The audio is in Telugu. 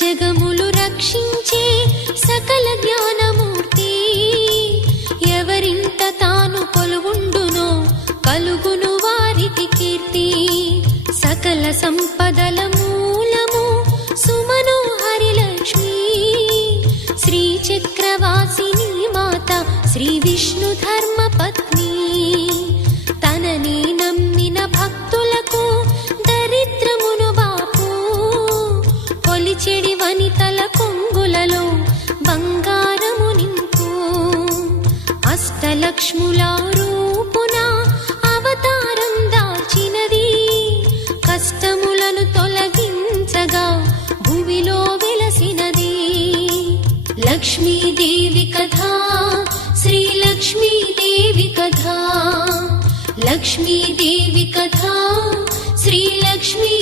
జగములు రక్షించే సకల జ్ఞానమూర్తి. ఎవరింట తాను కొలువుండునో కలుగును వారికి కీర్తి. సకల సంపదల మూలము సుమనోహరి లక్ష్మి. శ్రీ చక్రవాసిని మాత శ్రీ విష్ణు ధర్మ పత్ని. తనని నమ్మిన భక్తులకు దరిద్రమును బాపు. కొలిచెడి వనితల కొంగులలో బంగారము నింపు. అష్టలక్ష్ముల రూపున అవతారం దాల్చినది. కష్టములను తొలగించగా భూమిలో వెలసినది. లక్ష్మీదేవి కథ శ్రీ లక్ష్మీదేవి కథ. లక్ష్మీదేవి కథ శ్రీ లక్ష్మీ